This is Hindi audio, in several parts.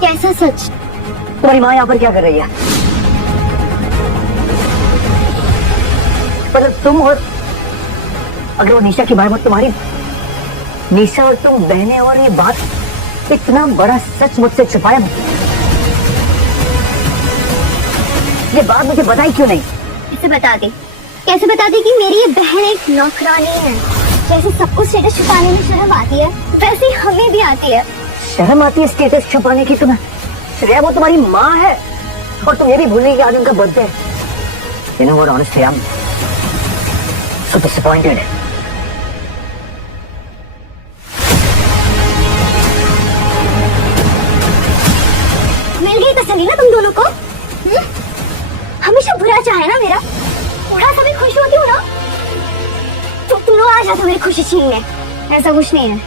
कैसा सच? तुम्हारी माँ यहाँ पर क्या कर रही है? मतलब तुम और अगर वो निशा की बात तुम्हारी, निशा और तुम बहनें, और ये बात इतना बड़ा सच मुझसे छुपाया, ये बात मुझे बताई क्यों नहीं? कैसे बता दी कि मेरी ये बहन एक नौकरानी है। जैसे सबको स्टेटस छुपाने में शर्म आती है, वैसे ही हमें भी आती है। शर्म आती है स्टेटस छुपाने की तुम्हें? श्रेया वो तुम्हारी माँ है, और तुम ये भी भूल गई कि आज उनका बर्थडे है। You know what, honestly, I'm so disappointed. मिल गई तसल्ली ना तुम दोनों को? हमेशा बुरा चाहे ना मेरा, थोड़ा सा भी खुश होती हूँ ना तो तुम लोग आ जाते मेरी खुशी छीनने। ऐसा कुछ नहीं है,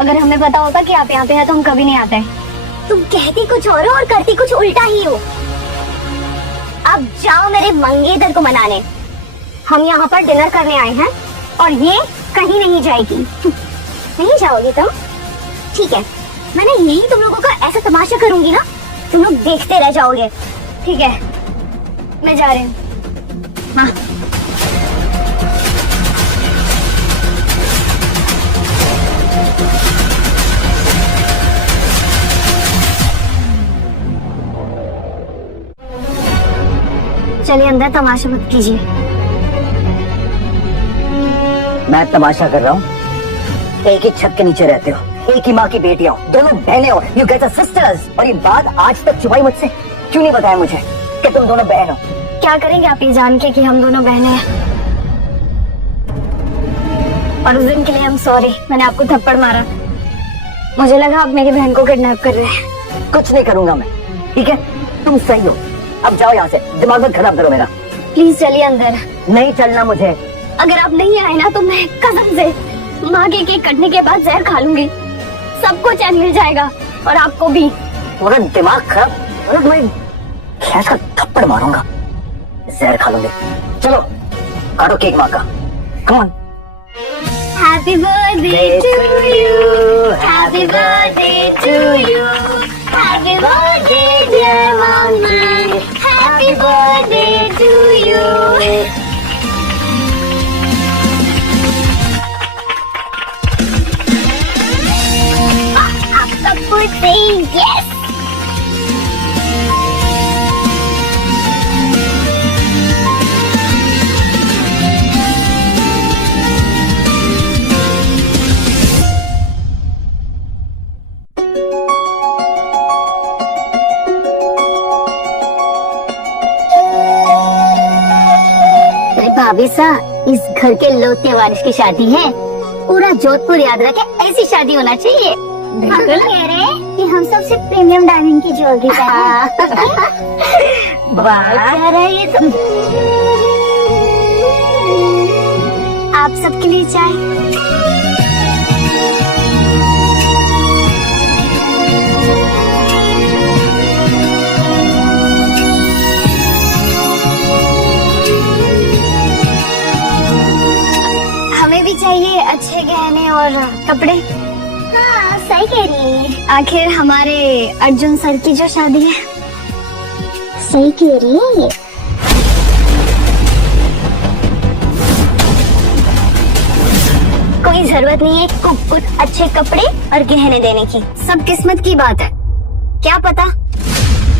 अगर हमें पता होता कि आप यहाँ पे हैं तो हम कभी नहीं आते। तुम कहती कुछ और हो और करती कुछ उल्टा ही हो। अब जाओ मेरे मंगेतर को मनाने, हम यहाँ पर डिनर करने आए हैं और ये कहीं नहीं जाएगी। नहीं जाओगे तुम? ठीक है, मैंने यही तुम लोगों का ऐसा तमाशा करूंगी ना, तुम लोग देखते रह जाओगे। ठीक है, मैं जा रही हूँ। हाँ। चलिए अंदर, तमाशा मत कीजिए। मैं तमाशा कर रहा हूँ? एक ही छत के नीचे रहते हो, एक ही माँ की बेटियां हो, दोनों बहनें हो, यू गाइस आर सिस्टर्स। और ये बात आज तक छुपाई मुझसे, क्यों नहीं बताया मुझे कि तुम दोनों बहन हो? क्या करेंगे आप ये जान के कि हम दोनों बहनें हैं? और उस दिन के लिए हम सॉरी, मैंने आपको थप्पड़ मारा। मुझे लगा आप मेरी बहन को किडनैप कर रहे हैं। कुछ नहीं करूंगा मैं, ठीक है? तुम सही हो, अब जाओ यहाँ से, दिमाग मत खराब करो मेरा। प्लीज चलिए अंदर। नहीं चलना मुझे। अगर आप नहीं आए ना तो मैं कसम से माँ के केक कटने के बाद जहर खा लूंगी, सबको चैन मिल जाएगा और आपको भी। पूरा दिमाग खराब, तुम्हें खैस का थप्पड़ मारूंगा, जहर खा लूंगी। चलो काटो केक माँ का, come on. Happy birthday to you, happy birthday to you, happy birthday dear mummy, happy birthday to you. आप सबको से यस। भाभी सा, इस घर के लोटे वारिस की शादी है, पूरा जोधपुर याद रखे, ऐसी शादी होना चाहिए। हम कह रहे हैं कि हम सबसे प्रीमियम डायमंड की ज्वेलरी वाह ये तो। आप सबके लिए चाय। हमें भी चाहिए अच्छे गहने और कपड़े। हाँ सही कह रही है, आखिर हमारे अर्जुन सर की जो शादी है। सही कह रही है ये। कोई जरूरत नहीं है कुछ अच्छे कपड़े और गहने देने की, सब किस्मत की बात है। क्या पता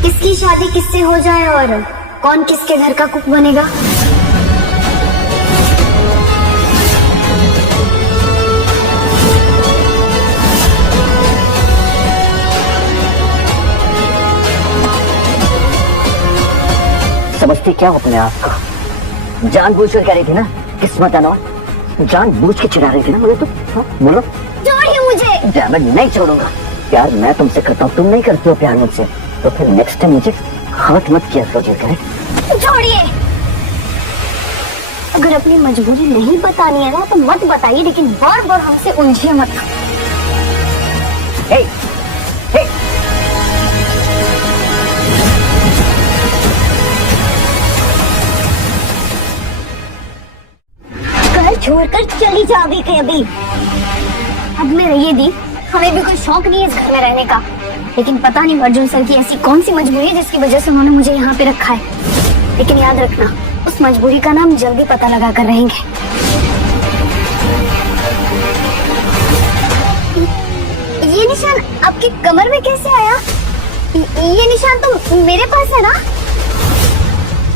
किसकी शादी किससे हो जाए और कौन किसके घर का कुक बनेगा। समझती क्या हो अपने आप को? जानबूझ कर कह रही थी ना किस्मत अनो, जानबूझ के चिढ़ा रही थी ना मुझे तो। बोलो छोड़िए मुझे। मैं नहीं छोड़ूंगा। प्यार मैं तुमसे करता हूँ, तुम नहीं करती हो प्यार मुझसे, तो फिर नेक्स्ट टाइम मुझे हर्ट मत किया करो। करे छोड़िए, अगर अपनी मजबूरी नहीं बतानी है ना तो मत बताइए, लेकिन बार बार हमसे उलझिए मत। हे, हे। छोड़कर चली जाओगी अभी। अब मैं ये दी, हमें भी कोई शौक नहीं है इस घर में रहने का। लेकिन पता नहीं अर्जुन सर की ऐसी कौन सी मजबूरी है जिसकी वजह से उन्होंने मुझे यहाँ पे रखा है। लेकिन याद रखना, उस मजबूरी का नाम जल्दी पता लगा कर रहेंगे। ये निशान आपकी कमर में कैसे आया? ये निशान तो मेरे पास है ना?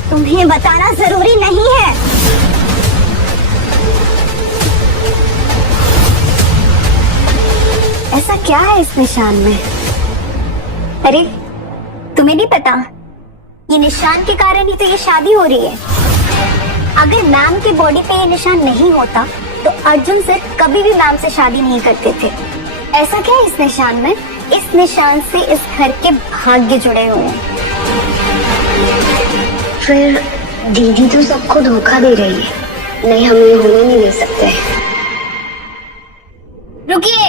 तुम्हें बताना जरूरी नहीं है। ऐसा क्या है इस निशान में? अरे तुम्हें नहीं पता, ये निशान के कारण ही तो ये शादी हो रही है। अगर मैम की बॉडी पे ये निशान नहीं होता तो अर्जुन सर कभी भी मैम से शादी नहीं करते थे। ऐसा क्या है इस निशान में? इस निशान से इस घर के भाग्य जुड़े हुए हैं। फिर दीदी तो सबको धोखा दे रही है। नहीं, हम ये होने नहीं दे सकते। रुकिए,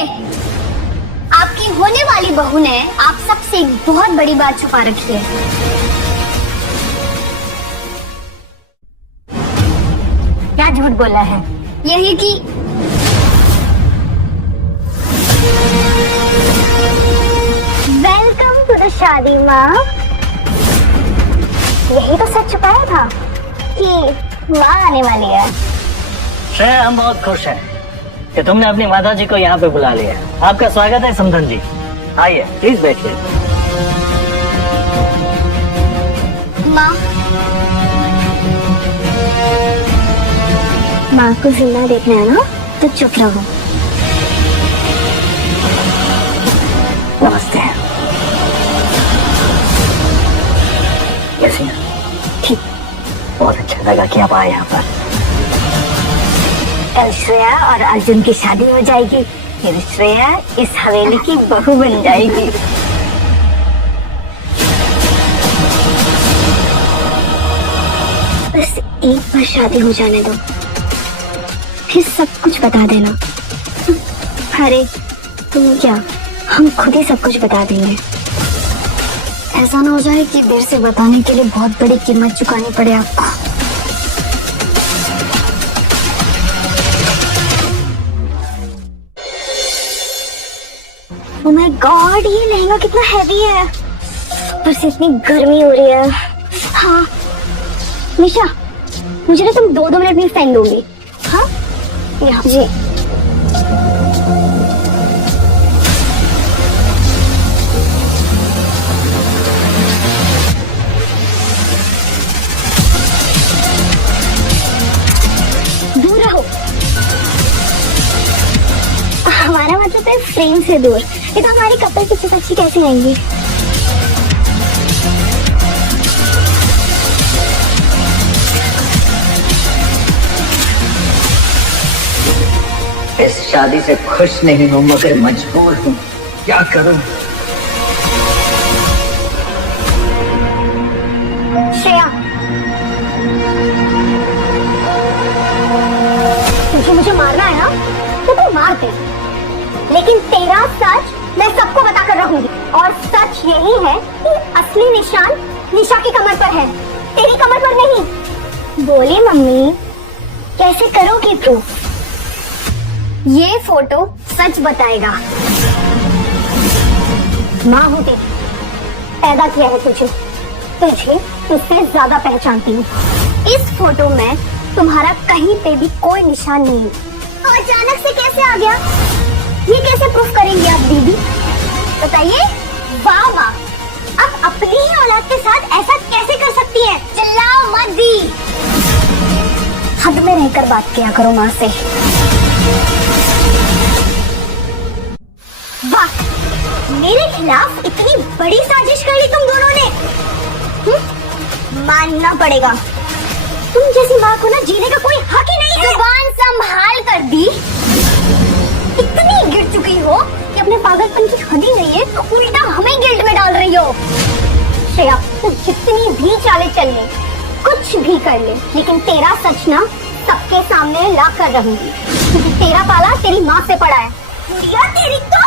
आपकी होने वाली बहू ने आप सबसे एक बहुत बड़ी बात छुपा रखी है। क्या झूठ बोला है? यही कि वेलकम टू द शादी माँ। यही तो सच छुपाया था कि माँ आने वाली है। श्रेया, हम बहुत खुश हैं कि तुमने अपनी माता जी को यहाँ पे बुला लिया। आपका स्वागत है समधन जी, आइए प्लीज बैठिए। माँ, माँ को जिंदा देखना है ना, तो चुप रहो। नमस्ते। कैसी हैं? ठीक। बहुत अच्छा लगा कि आप आए यहाँ पर। कल श्रेया और अर्जुन की शादी हो जाएगी, फिर श्रेया इस हवेली की बहू बन जाएगी। बस एक बार शादी हो जाने दो, फिर सब कुछ बता देना। अरे तुम क्या, हम खुद ही सब कुछ बता देंगे। ऐसा ना हो जाए कि देर से बताने के लिए बहुत बड़ी कीमत चुकानी पड़े आपको। ओह माय गॉड, ये लहंगा कितना हैवी है, ऊपर से इतनी गर्मी हो रही है। हाँ निशा, मुझे ना तुम 2 मिनट में पहन लूंगी। हाँ यहाँ जी। दूर रहो, हमारा मतलब है फ्रेम से दूर। ये तो हमारी कपल पिक्चर्स अच्छी कैसे आएंगी? इस शादी से खुश नहीं हूँ मगर मजबूर हूँ, क्या करूँ? श्रेया, तुझे मुझे मारना है ना तो तू मार दे, लेकिन तेरा सच मैं सबको बता कर रहूंगी। और सच यही है कि असली निशान निशा की कमर पर है, तेरी कमर पर नहीं। बोली मम्मी, कैसे करोगी प्रूफ? ये फोटो सच बताएगा। माँ हूँ तेरी, पैदा किया है तुझे तुझसे ज्यादा पहचानती हूँ। इस फोटो में तुम्हारा कहीं पे भी कोई निशान नहीं। तो अचानक से कैसे आ गया? ये कैसे प्रूफ करेंगे आप दीदी? बताइए। वाह वाह, आप अपनी ही औलाद के साथ ऐसा कैसे कर सकती है? चिल्लाओ मत दी, हद में रहकर बात किया करो माँ से। वाह, मेरे खिलाफ इतनी बड़ी साजिश कर ली तुम दोनों ने। मानना पड़ेगा, तुम जैसी माँ को ना जीने का कोई हक ही नहीं है। जुबान संभाल कर दी, इतनी गिर चुकी हो कि अपने पागलपन की हद ही नहीं है, उल्टा हमें गिल्ट में डाल रही हो। श्रेया, तू जितनी भी चालें चल ले, कुछ भी कर ले, लेकिन तेरा सच ना सबके सामने ला कर रहूंगी, क्योंकि तेरा पाला तेरी माँ से पड़ा है। तेरी तो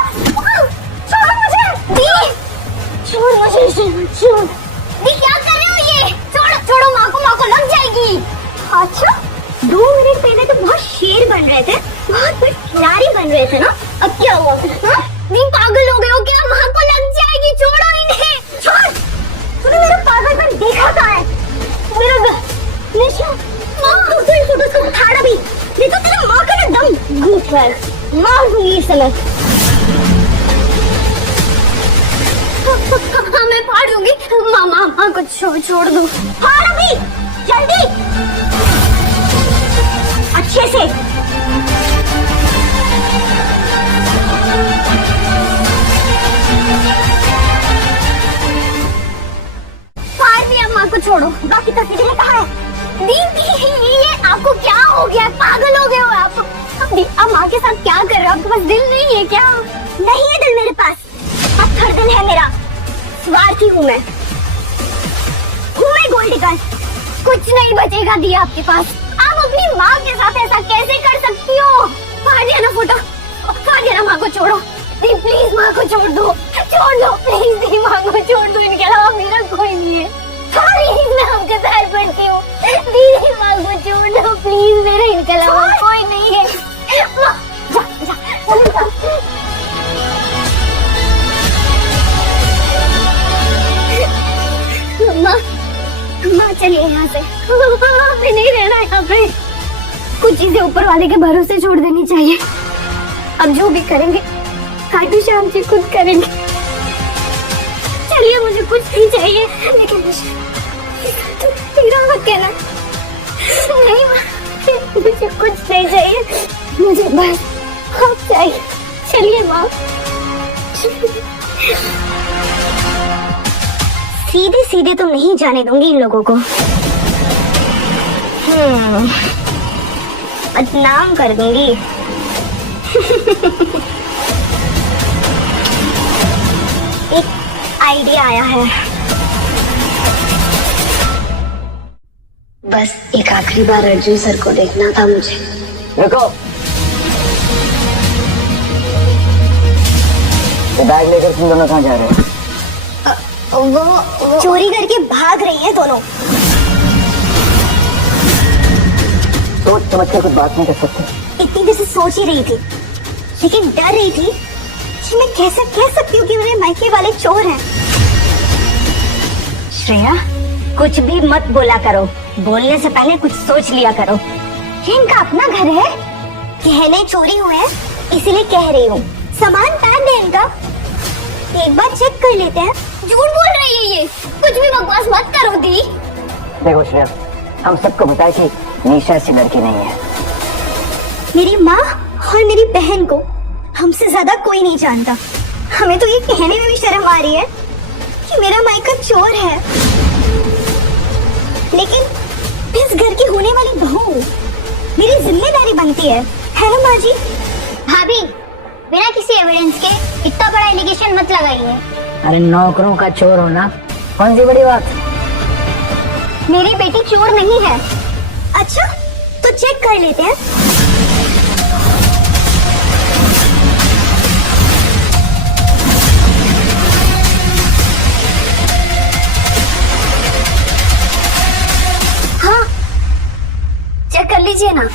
छोड़ मुझे, छोड़ मुझे, छोड़। क्या कर रहे हो ये? छोड़ो, माँ को लग जाएगी। अच्छा, 2 मिनट पहले तो बहुत शेर बन रहे थे, बहुत बड़े खिलाड़ी बन रहे थे ना, अब क्या हुआ? नहीं पागल हो गए हो क्या? माँ को लग जाएगी, छोड़ो इन्हें, छोड़। तूने मेरा पागलपन देखा कहाँ है? मेरा निशा, माँ तू तो इस फोटो को उठाना भी नहीं तो तेरे माँ का ना दम घूट रहा है, मार दूंगी इस समय। हाँ मैं फाड़ दूंगी, माँ को छोड़ दो, फाड़ अभी जल्दी अच्छे से। फाड़ दिया, माँ को छोड़ो, बाकी तस्वीरें कहाँ है? दीदी ये आपको क्या हो गया, पागल हो गए हो आप? अब माँ के साथ क्या कर रहे हो? आपके पास दिल नहीं है क्या? नहीं है दिल मेरे पास, पत्थर दिल है मेरा, स्वार्थी हूँ मैं गोल्ड डिगर, कुछ नहीं बचेगा दिया आपके पास। आप अपनी माँ के साथ ऐसा कैसे कर सकती हो? फाड़ दिया ना फोटो, फाड़ दिया ना, माँ को छोड़ो प्लीज, माँ को छोड़ दो प्लीज, दी माँ को छोड़ दो, इनके अलावा मेरा कोई नहीं है। प्लीज मैं आपके पैर पड़ती हूँ, दीदी माँ को छोड़ दो प्लीज, मेरा इनके अलावा कोई नहीं है। माँ जा, जा, जा। माँ चलिए यहाँ से, हमें नहीं रहना यहाँ पे। कुछ चीजें ऊपर वाले के भरोसे छोड़ देनी चाहिए। अब जो भी करेंगे खाटू श्याम जी खुद करेंगे। चलिए मुझे कुछ नहीं चाहिए, लेकिन तेरा मत कहना। नहीं माँ, मुझे कुछ नहीं चाहिए, मुझे बस आप चाहिए। चलिए माँ। सीधे सीधे तो नहीं जाने दूंगी इन लोगों को, बदनाम कर दूंगी। एक आइडिया आया है, बस एक आखिरी बार अर्जुन सर को देखना था मुझे। रुको, ये बैग लेकर तुम दोनों कहाँ जा रहे हो? वो चोरी करके भाग रही है दोनों। सोच समझ कर कुछ बात नहीं कर सकते? इतनी देर से सोच ही रही थी, लेकिन डर रही थी कि मैं कैसे कह सकती हूँ कि मेरे मायके वाले चोर हैं। श्रेया, कुछ भी मत बोला करो, बोलने से पहले कुछ सोच लिया करो। ये इनका अपना घर है, गहने चोरी हुए हैं इसीलिए कह रही हूँ। सामान पैक है इनका, एक बार चेक कर लेते हैं। झूठ बोल रही है ये, कुछ भी बकवास मत करो दी। देखो श्रेया, हम सबको बताया कि निशा ऐसी लड़की नहीं है। मेरी माँ और मेरी बहन को हमसे ज्यादा कोई नहीं जानता। हमें तो ये कहने में भी शर्म आ रही है कि मेरा मायका चोर है, लेकिन इस घर की होने वाली बहू मेरी जिम्मेदारी बनती है ना माँ जी? भाभी, बिना किसी एविडेंस के इतना बड़ा एलिगेशन मत लगाइए। अरे नौकरों का चोर होना कौन सी बड़ी बात? मेरी बेटी चोर नहीं है। अच्छा, तो चेक कर लेते हैं। हाँ, चेक कर लीजिए ना।